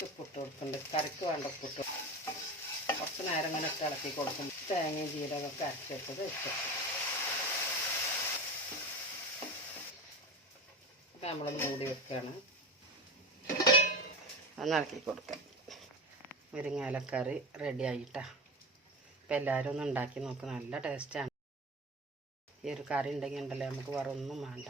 കൊടുക്കുന്നുണ്ട്. കറിക്ക് വേണ്ട ഉപ്പിട്ട് കുറച്ച് നേരം ഇങ്ങനെ ഇളക്കി കൊടുക്കും തേങ്ങയും ജീരകമൊക്കെ അരച്ചിട്ടത് ഇട്ട് അപ്പം നമ്മൾ മൂടി വെക്കുകയാണ് ഒന്ന് ഇളക്കി കൊടുക്കാം. മുരിങ്ങാലക്കറി റെഡി ആയിട്ടാ. അപ്പം എല്ലാവരും ഒന്ന് ഉണ്ടാക്കി നോക്ക്. നല്ല ടേസ്റ്റാണ് ഈ ഒരു കറി ഉണ്ടെങ്കിൽ ഉണ്ടല്ലോ നമുക്ക് വേറെ ഒന്നും വേണ്ട.